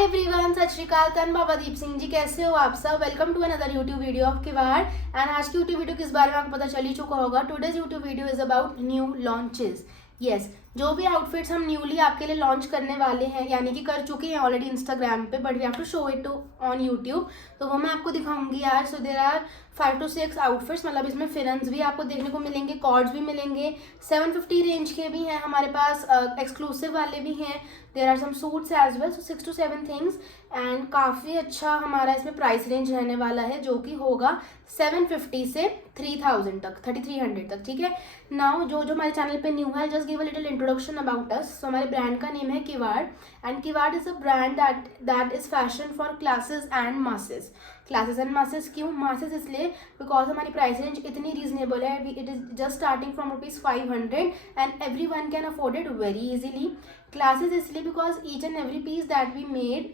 Hi everyone, सत श्री अकाल। तन बाबा दीप सिंह जी, कैसे हो आप सब। Welcome to another YouTube video of Kiwad. And आज की यूट्यूब वीडियो किस बारे में आपको पता चल ही चुका होगा। Today's YouTube video is about new launches. Yes, जो भी आउटफिट्स हम न्यूली आपके लिए लॉन्च करने वाले हैं, यानी कि कर चुके हैं ऑलरेडी इंस्टाग्राम पे, but we have to show it to on YouTube, तो वो मैं आपको दिखाऊंगी यार। So there are 5 to 6 outfits, मतलब इसमें फिरन्स भी आपको देखने को मिलेंगे, कॉर्ड्स भी मिलेंगे, 750 रेंज के भी हैं हमारे पास, एक्सक्लूसिव वाले भी हैं, there are some suits as well. So 6 to 7 things and काफ़ी अच्छा हमारा इसमें प्राइस रेंज रहने वाला है, जो कि होगा 750 से 3000 तक, 3300 तक। ठीक है, नाउ जो हमारे चैनल पे न्यू है, just give a little introduction about us. So हमारे ब्रांड का नेम है Kiwad and Kiwad is a brand that is fashion for classes and masses. Classes and masses क्यों? मासेस इसलिए बिकॉज हमारी प्राइस रेंज इतनी रीजनेबल है। It is just starting from ₹500 and everyone can afford it very easily. Classes इसलिए because each and every piece that we made,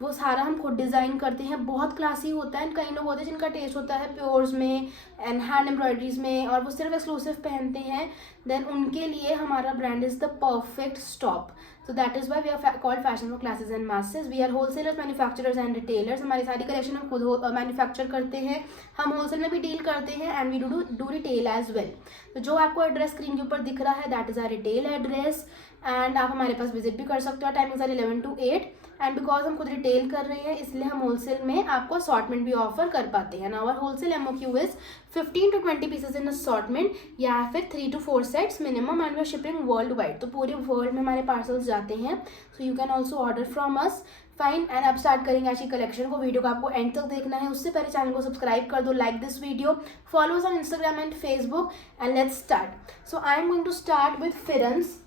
वो सारा हम खुद डिज़ाइन करते हैं, बहुत क्लासी होता है। कई लोग होते हैं जिनका टेस्ट होता है प्योर्स में एंड हैंड एम्ब्रॉयडरीज में, और वो सिर्फ एक्सक्लूसिव पहनते हैं, देन उनके लिए हमारा brand is the perfect stop. So that is why we are called fashion for classes and masses. We are wholesalers, manufacturers and retailers. हमारी सारी कलेक्शन हम खुद मैन्युफैक्चर करते हैं, हम होलसेल में भी डील करते हैं and we do retail as well. तो जो आपको एड्रेस स्क्रीन के ऊपर दिख रहा है, that is our retail address and आप हमारे पास विजिट भी कर सकते हो। Timings are 11 to 8 and because हम खुद रिटेल कर रहे हैं, इसलिए हम होलसेल में आपको असॉर्टमेंट भी ऑफर कर पाते हैं। Now our wholesale MOQ is 15 to 20 pieces in assortment, या फिर 3 to 4 sets minimum, and we are shipping worldwide. तो पूरे वर्ल्ड में हमारे पार्सल्स जाते हैं, so you can also order from us. Fine, and अब स्टार्ट करेंगे आज की कलेक्शन को। वीडियो को आपको एंड तक देखना है, उससे पहले चैनल को सब्सक्राइब कर दो, like this video, follow us on Instagram and Facebook, and let's start. So I am going to start with pherans,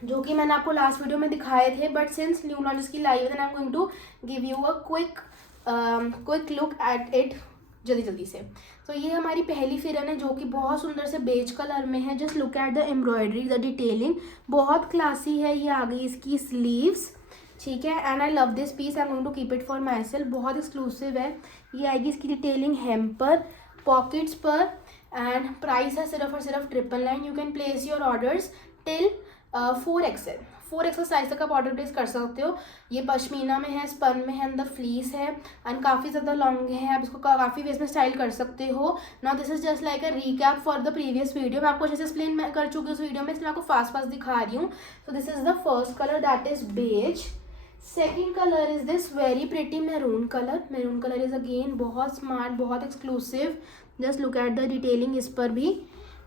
जो कि मैंने आपको लास्ट वीडियो में दिखाए थे, बट सिंस न्यू लॉन्चेस की लाइव है, I am going to give you a quick look at it जल्दी से। तो ये हमारी पहली फिरन है, जो कि बहुत सुंदर से बेज कलर में है। Just look at the embroidery, the detailing बहुत क्लासी है। ये आ गई इसकी स्लीव्स, ठीक है, and I love this piece, I am going to keep it for myself. बहुत एक्सक्लूसिव है। ये आएगी इसकी डिटेलिंग हेम पर, पॉकेट्स पर, एंड प्राइस है सिर्फ और सिर्फ 999। You can place your orders till 4XL size तक आप ऑर्डर प्लेस कर सकते हो। ये पश्मीना में है, स्पन में है, अंदर फ्लीस है एंड काफ़ी ज़्यादा लॉन्ग है। आप इसको काफ़ी वेज में स्टाइल कर सकते हो। Now this is just like a recap for the previous video. मैं आपको अच्छे से एक्सप्लेन कर चुकी हूँ उस वीडियो में, इसलिए मैं आपको फास्ट दिखा रही हूँ। So this is the first colour, that is beige. Second colour is this very pretty maroon colour. Maroon colour is again बहुत स्मार्ट, बहुत exclusive. Just look at the detailing इस पर भी,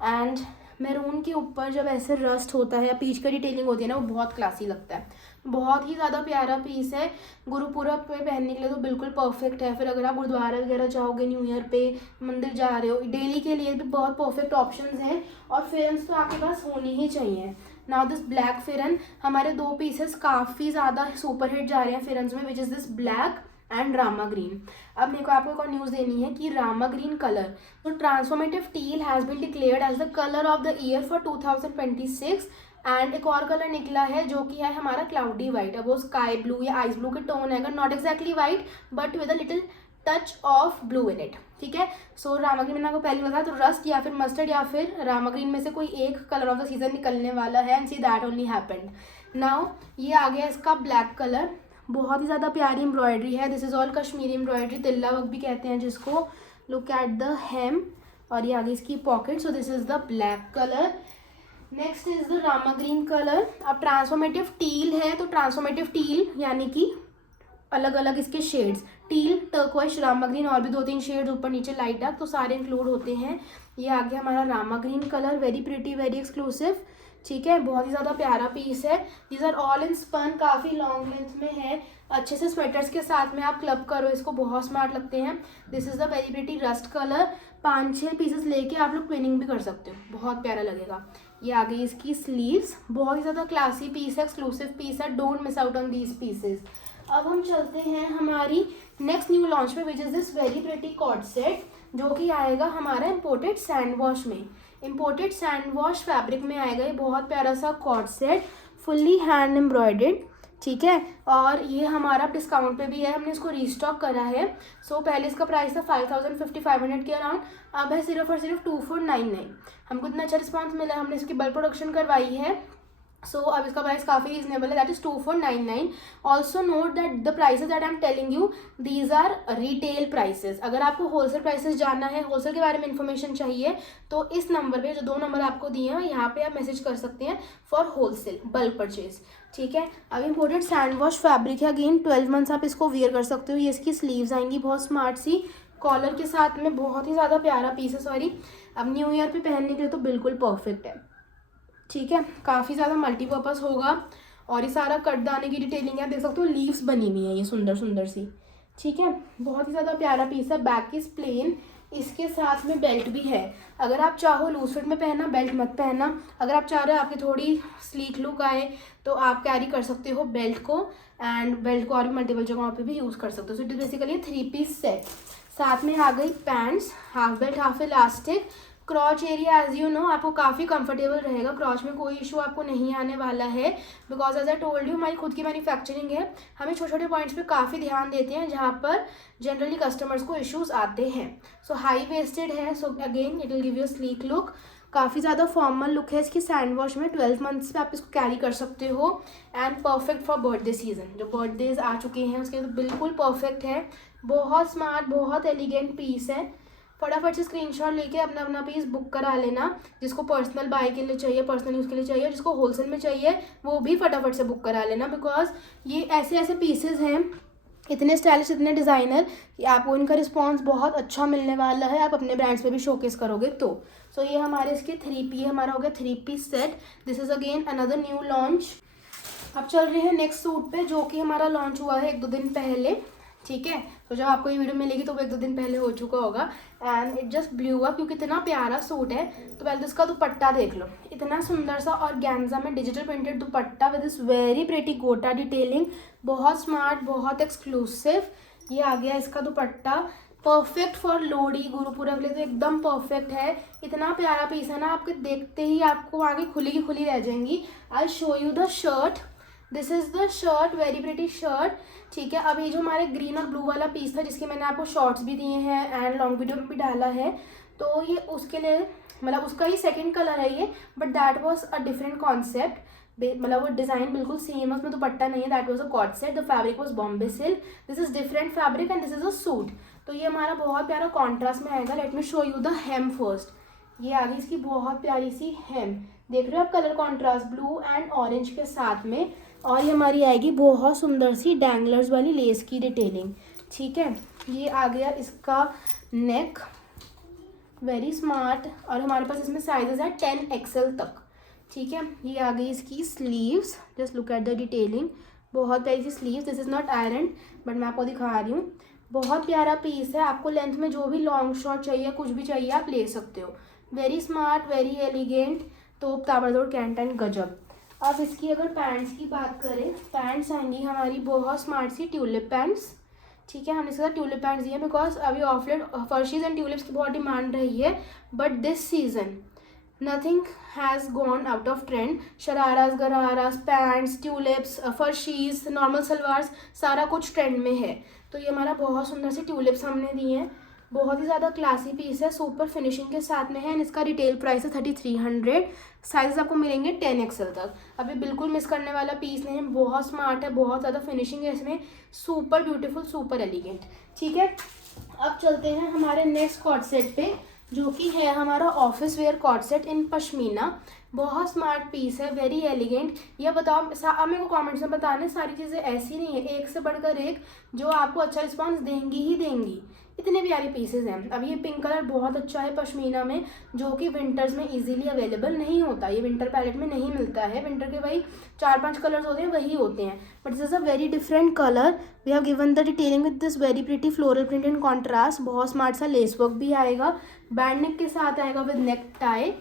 एंड मैरून के ऊपर जब ऐसे रस्ट होता है या पीच का डिटेलिंग होती है ना, वो बहुत क्लासी लगता है। बहुत ही ज़्यादा प्यारा पीस है। गुरुपुरब पे पहनने के लिए तो बिल्कुल परफेक्ट है। फिर अगर आप गुरुद्वारा वगैरह जाओगे, न्यू ईयर पे मंदिर जा रहे हो, डेली के लिए भी बहुत परफेक्ट ऑप्शंस हैं। और फिरन्स तो आपके पास होनी ही चाहिए। नाउ दिस ब्लैक फिरन, हमारे 2 पीसेस काफ़ी ज़्यादा सुपरहिट जा रहे हैं फिरन्स में, which is this black and Rama green. अब मेरे को आपको एक और न्यूज़ देनी है कि रामा ग्रीन कलर, तो transformative teal has been declared as the colour of the year for 2026। And एक और कलर निकला है जो कि है हमारा क्लाउडी वाइट। अब वो स्काई ब्लू या आइस ब्लू के टोन है, not exactly white but with a little touch of blue in it. ठीक है, सो रामा ग्रीन मैंने आपको पहले बताया, तो रस्ट या फिर मस्टर्ड या फिर रामा ग्रीन में से कोई एक कलर ऑफ द सीजन निकलने वाला है, and see that only happened. Now ये आ गया इसका ब्लैक कलर। बहुत ही ज़्यादा प्यारी एम्ब्रॉयडरी है। This is all Kashmiri embroidery, tilla work भी कहते हैं जिसको। लुक एट द हेम, और ये आगे इसकी pocket. So this is the black colour. Next is the Rama green colour. अब ट्रांसफॉर्मेटिव टील है, तो ट्रांसफॉर्मेटिव टील यानी कि अलग अलग इसके शेड्स, टील, टर्क्वाइश, रामा ग्रीन, और भी 2-3 शेड्स ऊपर नीचे लाइट डार्क, तो सारे इंक्लूड होते हैं। ये आ गया हमारा Rama green colour, very pretty, very exclusive. ठीक है, बहुत ही ज़्यादा प्यारा पीस है। These are all in spun, काफ़ी लॉन्ग लेंथ में है। अच्छे से स्वेटर्स के साथ में आप क्लब करो इसको, बहुत स्मार्ट लगते हैं। This is the very pretty rust colour. 5-6 pieces लेके आप लोग ट्विनिंग भी कर सकते हो, बहुत प्यारा लगेगा। ये आ गई इसकी स्लीव्स, बहुत ही ज़्यादा क्लासी पीस है, एक्सक्लूसिव पीस है। Don't miss out on these pieces. अब हम चलते हैं हमारी नेक्स्ट न्यू लॉन्च में, which is this very pretty co-ord set, जो कि आएगा हमारा इम्पोर्टेड सैंड वॉश में। इम्पोर्टेड सैंड वॉश फैब्रिक में आएगा ये बहुत प्यारा सा co-ord set, fully hand embroidered. ठीक है, और ये हमारा डिस्काउंट पे भी है, हमने इसको रीस्टॉक करा है। सो पहले इसका प्राइस था 5000 के अराउंड, अब है सिर्फ और सिर्फ 2499। हमको इतना अच्छा रिस्पॉन्स मिला है, हमने इसकी बल्क प्रोडक्शन करवाई है सो अब इसका प्राइस काफ़ी रीजनेबल है, that is 2499। Also note that the prices that I am telling you these are retail prices. अगर आपको होलसेल प्राइसेस जानना है, होलसेल के बारे में इन्फॉर्मेशन चाहिए, तो इस नंबर पे, जो 2 नंबर आपको दिए हैं यहाँ पे आप मैसेज कर सकते हैं फॉर होलसेल बल्क परचेज। ठीक है। अब इम्पोर्टेड सैंड वॉश फैब्रिक है, अगेन 12 मंथ्स आप इसको वेयर कर सकते हो। ये इसकी स्लीव्स आएंगी बहुत स्मार्ट सी कॉलर के साथ में, बहुत ही ज़्यादा प्यारा पीस है। सॉरी, अब न्यू ईयर पे पहनने के लिए तो बिल्कुल परफेक्ट है। ठीक है, काफ़ी ज़्यादा मल्टीपर्पज़ होगा। और ये सारा कटदाने की डिटेलिंग है, देख सकते हो लीव्स बनी हुई है ये सुंदर सुंदर सी। ठीक है, बहुत ही ज़्यादा प्यारा पीस है। बैक इज प्लेन, इसके साथ में बेल्ट भी है। अगर आप चाहो लूज फिट में पहनना, बेल्ट मत पहनना। अगर आप चाह रहे हो आपकी थोड़ी स्लीक लुक आए तो आप कैरी कर सकते हो बेल्ट को, एंड बेल्ट को और भी मल्टीपल जगहों पे भी यूज़ कर सकते हो। So it is basically 3 piece set. साथ में आ गई pants, half belt half elastic. Crotch area as you know आपको काफ़ी कंफर्टेबल रहेगा, क्रॉच में कोई इशू आपको नहीं आने वाला है, because as I told you हमारी खुद की मैन्युफैक्चरिंग है। हमें छोटे छोटे पॉइंट्स पे काफ़ी ध्यान देते हैं जहाँ पर जनरली कस्टमर्स को इश्यूज आते हैं। सो हाई वेस्टेड है, so again it will give you sleek look. काफ़ी ज़्यादा फॉर्मल लुक है इसकी। सैंड वॉश में 12 मंथ्स पे आप इसको कैरी कर सकते हो, and perfect for birthday season. जो बर्थडेज आ चुके हैं उसके लिए तो बिल्कुल परफेक्ट है। बहुत स्मार्ट, बहुत एलिगेंट पीस है। फटाफट से स्क्रीनशॉट लेके अपना अपना पीस बुक करा लेना। जिसको पर्सनल बाय के लिए चाहिए, पर्सनल यूज़ के लिए चाहिए, जिसको होलसेल में चाहिए वो भी फटाफट से बुक करा लेना, बिकॉज ये ऐसे ऐसे पीसेज हैं, इतने स्टाइलिश, इतने डिज़ाइनर, कि आपको इनका रिस्पॉन्स बहुत अच्छा मिलने वाला है। आप अपने ब्रांड्स पे भी शोकेस करोगे तो। सो ये हमारे इसके 3P हमारा हो गया 3 piece set. This is again another new launch. अब चल रहे हैं नेक्स्ट सूट पे, जो कि हमारा लॉन्च हुआ है 1-2 दिन पहले। ठीक है, तो जब आपको ये वीडियो मिलेगी तो वो 1-2 दिन पहले हो चुका होगा, and it just blew up, क्योंकि इतना प्यारा सूट है। तो पहले तो इसका दुपट्टा देख लो, इतना सुंदर सा और ऑर्गेन्जा में digital printed dupatta with this very pretty गोटा डिटेलिंग, बहुत स्मार्ट, बहुत एक्सक्लूसिव। ये आ गया इसका दुपट्टा, परफेक्ट फॉर लोहड़ी, गुरुपुरब के लिए तो एकदम परफेक्ट है। इतना प्यारा पीस है ना, आपके देखते ही आपको आगे खुली की खुली रह जाएंगी। I show you the shirt, this is the shirt, very pretty shirt. ठीक है, अब ये जो हमारे ग्रीन और ब्लू वाला पीस था, जिसके मैंने आपको शॉर्ट्स भी दिए हैं एंड लॉन्ग वीडियो में भी डाला है, तो ये उसके लिए, मतलब उसका ही सेकंड कलर है ये, but that was a different concept. मतलब वो डिज़ाइन बिल्कुल सेम है, उसमें दुपट्टा नहीं है। That was a co-ord set, the fabric was Bombay silk, this is different fabric and this is a suit. तो ये हमारा बहुत प्यारा कॉन्ट्रास्ट में आएगा। Let me show you the hem first. ये आ गई इसकी बहुत प्यारी सी हेम, देख रहे हो आप, colour contrast blue and orange के साथ में। और ये हमारी आएगी बहुत सुंदर सी डैंगलर्स वाली लेस की डिटेलिंग। ठीक है, ये आ गया इसका नेक, वेरी स्मार्ट, और हमारे पास इसमें साइजेस है 10XL तक। ठीक है, ये आ गई इसकी sleeves, just look at the detailing, बहुत प्यारी सी sleeves. This is not iron, but मैं आपको दिखा रही हूँ। बहुत प्यारा पीस है, आपको लेंथ में जो भी लॉन्ग शॉर्ट चाहिए, कुछ भी चाहिए आप ले सकते हो। वेरी स्मार्ट, वेरी एलिगेंट, तो ताबड़तोड़ कैंट एंड गजब। अब इसकी अगर पैंट्स की बात करें, पैंट्स आएंगी हमारी बहुत स्मार्ट सी ट्यूलिप पैंट्स। ठीक है, हमने इसके साथ ट्यूलिप पैंट्स दिए बिकॉज अभी ऑफलेट फर्शीज एंड ट्यूलिप्स की बहुत डिमांड रही है, but this season nothing has gone out of trend. Shararas, ghararas, pants, tulips, farshis, normal salwars, सारा कुछ ट्रेंड में है। तो ये हमारा बहुत सुंदर सी ट्यूलिप्स हमने दिए हैं, बहुत ही ज़्यादा क्लासी पीस है, सुपर फिनिशिंग के साथ में है, एंड इसका रिटेल प्राइस है 3300। साइजेस आपको मिलेंगे 10XL तक। अभी बिल्कुल मिस करने वाला पीस नहीं है, बहुत स्मार्ट है, बहुत ज़्यादा फिनिशिंग है इसमें, सुपर ब्यूटीफुल, सुपर एलिगेंट। ठीक है, अब चलते हैं हमारे नेक्स्ट कॉर्ड सेट पे, जो कि है हमारा ऑफिस वेयर कॉर्ड सेट इन पश्मीना। बहुत स्मार्ट पीस है, वेरी एलिगेंट। ये बताओ, अब मेरे को कमेंट्स में बताना, सारी चीज़ें ऐसी नहीं है, एक से बढ़कर एक जो आपको अच्छा रिस्पॉन्स देंगी ही देंगी। इतने प्यारे पीसेज हैं। अब ये पिंक कलर बहुत अच्छा है पश्मीना में, जो कि विंटर्स में इजीली अवेलेबल नहीं होता, ये विंटर पैलेट में नहीं मिलता है। विंटर के भाई 4-5 कलर्स होते हैं, वही होते हैं, but this is a very different colour. We have given the detailing with this very pretty floral print in contrast. बहुत स्मार्ट सा लेस वर्क भी आएगा, बैंड नेक के साथ आएगा विद नेक टाई।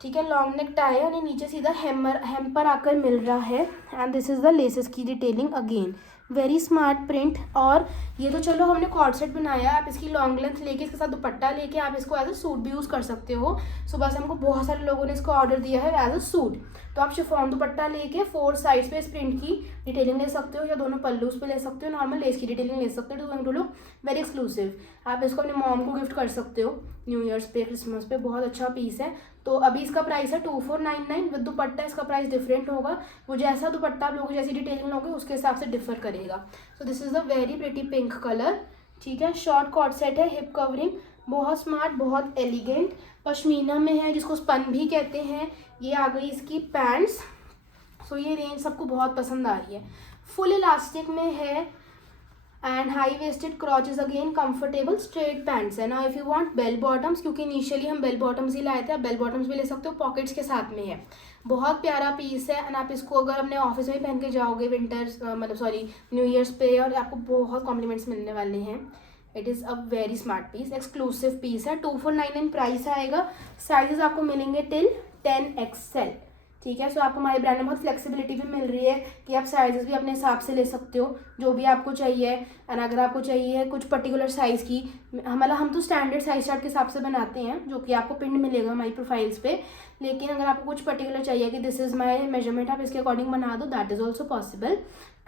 ठीक है, लॉन्ग नेक टाई है, और नीचे सीधा हेम्पर आकर मिल रहा है, and this is the laces की detailing again, very smart print. और ये तो चलो हमने कॉर्ड सेट बनाया, आप इसकी लॉन्ग लेंथ लेके इसके साथ दुपट्टा लेके आप इसको एज अ सूट भी यूज़ कर सकते हो। सुबह से हमको बहुत सारे लोगों ने इसको ऑर्डर दिया है एज अ सूट, तो आप शिफॉन दुपट्टा लेके 4 साइड्स पे इस प्रिंट की डिटेलिंग ले सकते हो, या दोनों पल्लूस पे ले सकते हो, नॉर्मल लेस की डिटेलिंग ले सकते हो, टू लुक वेरी एक्सक्लूसिव। आप इसको अपने मॉम को गिफ्ट कर सकते हो न्यू ईयर्स पे, क्रिसमस पे, बहुत अच्छा पीस है। तो अभी इसका प्राइस है 2499 विद दुपट्टा। इसका प्राइस डिफरेंट होगा, वो जैसा दुपट्टा आप लोगों जैसी डिटेलिंग लोगे उसके हिसाब से डिफर करेगा। So this is a very pretty pink colour. ठीक है, शॉर्ट कॉर्ड सेट है, हिप कवरिंग, बहुत स्मार्ट, बहुत एलिगेंट, पश्मीना में है जिसको स्पन भी कहते हैं। ये आ गई इसकी पैंट्स। सो ये रेंज सबको बहुत पसंद आ रही है। फुल इलास्टिक में है and high waisted, crotches again comfortable, straight pants है ना। If you want bell bottoms, क्योंकि इनिशियली हम बेल बॉटम्स ही लाए थे, आप बेल बॉटम्स भी ले सकते हो, पॉकेट्स के साथ में है। बहुत प्यारा पीस है एंड आप इसको अगर अपने ऑफिस में पहन के जाओगे विंटर्स मतलब सॉरी न्यू ईयर्स पे, और आपको बहुत कॉम्प्लीमेंट्स मिलने वाले हैं। It is a very smart piece, exclusive piece है। 2499 प्राइस आएगा। साइजेस आपको मिलेंगे टिल 10XL। ठीक है, सो आपको हमारे ब्रांड में बहुत फ्लेक्सिबिलिटी भी मिल रही है कि आप साइजेस भी अपने हिसाब से ले सकते हो जो भी आपको चाहिए। एंड अगर आपको चाहिए कुछ पर्टिकुलर साइज़ की, हम तो स्टैंडर्ड साइज चार्ट के हिसाब से बनाते हैं जो कि आपको पिन मिलेगा हमारी प्रोफाइल्स पे, लेकिन अगर आपको कुछ पर्टिकुलर चाहिए कि दिस इज़ माई मेजरमेंट, आप इसके अकॉर्डिंग बना दो, that is also possible.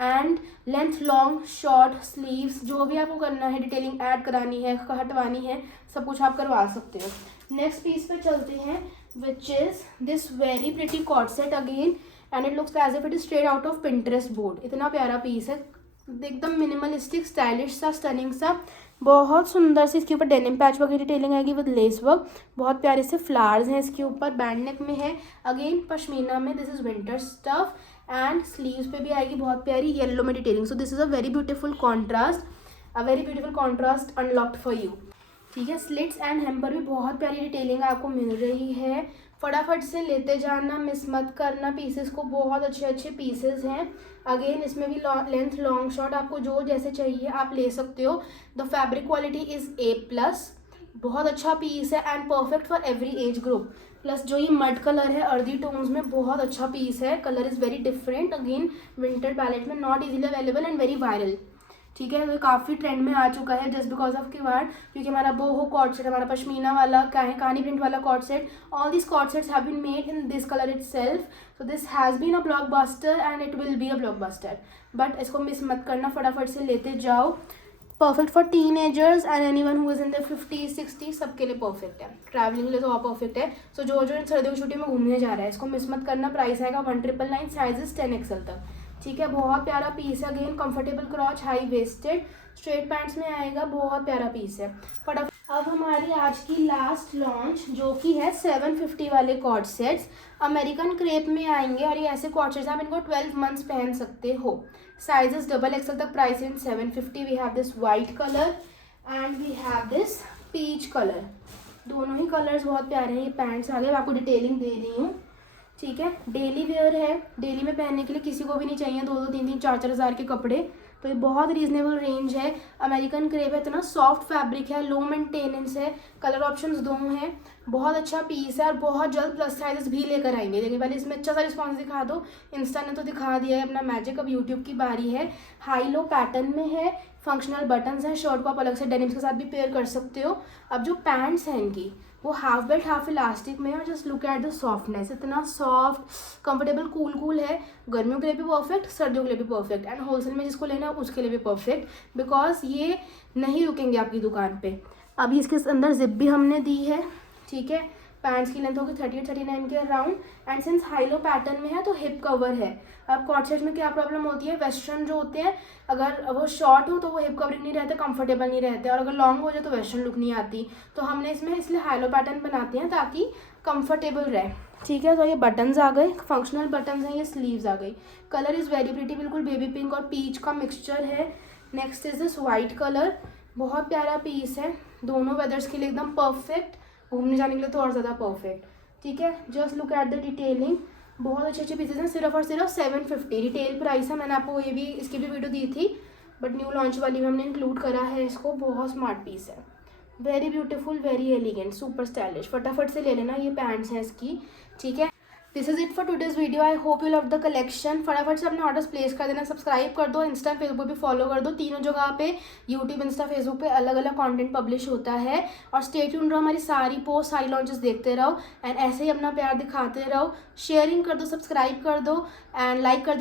And length, long, short, sleeves, जो भी आपको करना है, डिटेलिंग ऐड करानी है, हटवानी है, सब कुछ आप करवा सकते हो। नेक्स्ट पीस पे चलते हैं, which is this very pretty cord set again and it looks as if it is straight out of Pinterest board। इतना प्यारा पीस है, एकदम मिनिमलिस्टिक, स्टाइलिश सा, स्टनिंग सा, बहुत सुंदर सी। इसके ऊपर डेनिम पैच वगैरह डिटेलिंग आएगी विद लेस वर्क, बहुत प्यारे से फ्लावर्स हैं इसके ऊपर, बैंड नेक में है, अगेन पश्मीना में, this is winter stuff and sleeves पे भी आएगी बहुत प्यारी येलो में detailing. So this is a very beautiful contrast, a very beautiful contrast unlocked for you. ठीक है, स्लिट्स एंड हेम्पर भी बहुत प्यारी डिटेलिंग आपको मिल रही है। फटाफट से लेते जाना, मिस मत करना पीसेस को, बहुत अच्छे अच्छे पीसेस हैं। अगेन इसमें भी लेंथ, लॉन्ग, शॉर्ट, आपको जो जैसे चाहिए आप ले सकते हो। The fabric quality is A+, बहुत अच्छा पीस है and perfect for every age group. Plus जो ये मड कलर है अर्दी टोन्स में, बहुत अच्छा पीस है, colour is very different, again winter palette में, not easily available and very viral. ठीक है, तो काफ़ी ट्रेंड में आ चुका है जस्ट बिकॉज ऑफ किवाड़, क्योंकि हमारा बोहो कॉर्ड सेट, हमारा पश्मीना वाला कहानी प्रिंट वाला co-ord set, all this co-ord sets have been made in this colour itself. So this has been a blockbuster and it will be a blockbuster, but इसको miss मत करना, फटाफट से लेते जाओ। Perfect for teenagers and anyone who is in the 50s 60s, सबके लिए perfect है। ट्रैवलिंग के लिए तो और परफेक्ट है। सो जो इन सर्दियों की छुट्टियों में घूमने जा रहा है, इसको मिस मत करना। प्राइस आएगा 1999, साइजेस 10XL तक। ठीक है, बहुत प्यारा पीस है, again comfortable क्रॉच, high waisted, straight pants में आएगा, बहुत प्यारा पीस है। फटाफट अब हमारी आज की लास्ट लॉन्च जो कि है 750 वाले कॉर्ड सेट्स, अमेरिकन क्रेप में आएंगे और ये ऐसे कॉर्ड सेट्स आप इनको 12 मंथ्स पहन सकते हो। साइजेस XXL तक, price in 750। We have this white colour and we have this peach colour, दोनों ही कलर्स बहुत प्यारे हैं। ये पैंट्स आगे आपको डिटेलिंग दे रही हूँ। ठीक है, डेली वेयर है, डेली में पहनने के लिए किसी को भी नहीं चाहिए 2-2, 3-3, 4-4 हज़ार के कपड़े, तो ये बहुत रीजनेबल रेंज है। अमेरिकन क्रेप है, इतना सॉफ्ट फैब्रिक है, लो मेंटेनेंस है, कलर ऑप्शंस दो हैं, बहुत अच्छा पीस है और बहुत जल्द प्लस साइजेस भी लेकर आएंगे। लेकिन पहले इसमें अच्छा सा रिस्पॉन्स दिखा दो, इंस्टा ने तो दिखा दिया है अपना मैजिक, अब यूट्यूब की बारी है। हाई लो पैटर्न में है, फंक्शनल बटन्स हैं, शर्ट को आप अलग से डेनिम्स के साथ भी पेयर कर सकते हो। अब जो पैंट्स हैं इनकी, वो हाफ बेल्ट हाफ इलास्टिक में है, और just look at the softness, इतना सॉफ्ट, कंफर्टेबल, कूल है, गर्मियों के लिए भी परफेक्ट, सर्दियों के लिए भी परफेक्ट, एंड होलसेल में जिसको लेना है उसके लिए भी परफेक्ट, बिकॉज ये नहीं रुकेंगे आपकी दुकान पे। अभी इसके अंदर जिप भी हमने दी है। ठीक है, पैंट्स की लेंथ होगी 38-39 के around, and since high low pattern में है तो हिप कवर है। अब कॉर्ड सेट में क्या प्रॉब्लम होती है, वेस्टर्न जो होते हैं अगर वो शॉर्ट हो तो वो हिप कवरिंग नहीं रहते, कंफर्टेबल नहीं रहते, और अगर लॉन्ग हो जाए तो वेस्टर्न लुक नहीं आती। तो हमने इसमें इसलिए हाई लो पैटर्न बनाते हैं ताकि कंफर्टेबल रहे। ठीक है, तो ये बटन्स आ गए, फंक्शनल बटन्स हैं, ये स्लीव्स आ गई। कलर इज़ वेरी प्रिटी, बिल्कुल बेबी पिंक और पीच का मिक्सचर है। Next is this white colour, बहुत प्यारा पीस है, दोनों वेदर्स के लिए एकदम परफेक्ट, घूमने जाने के लिए तो और ज़्यादा परफेक्ट। ठीक है, just look at the detailing, बहुत अच्छे अच्छे पीसेज हैं, सिर्फ और सिर्फ 750 रिटेल प्राइस है। मैंने आपको ये भी इसकी भी वीडियो दी थी, बट न्यू लॉन्च वाली में हमने इंक्लूड करा है इसको। बहुत स्मार्ट पीस है, very beautiful, very elegant, super stylish, फटाफट से ले लेना। ये पैंट्स हैं इसकी। ठीक है, this is it for today's video, I hope you love the collection. फटाफट से अपने ऑर्डर्स प्लेस कर देना, सब्सक्राइब कर दो, इंस्टा फेसबुक पे फॉलो कर दो, तीनों जगह पे यूट्यूब, इंस्टा, फेसबुक पे अलग अलग कंटेंट पब्लिश होता है। और स्टे ट्यून्ड रहो, हमारी सारी पोस्ट, सारी लॉन्चेस देखते रहो, एंड ऐसे ही अपना प्यार दिखाते रहो। शेयरिंग कर दो, सब्सक्राइब कर दो एंड लाइक कर दो।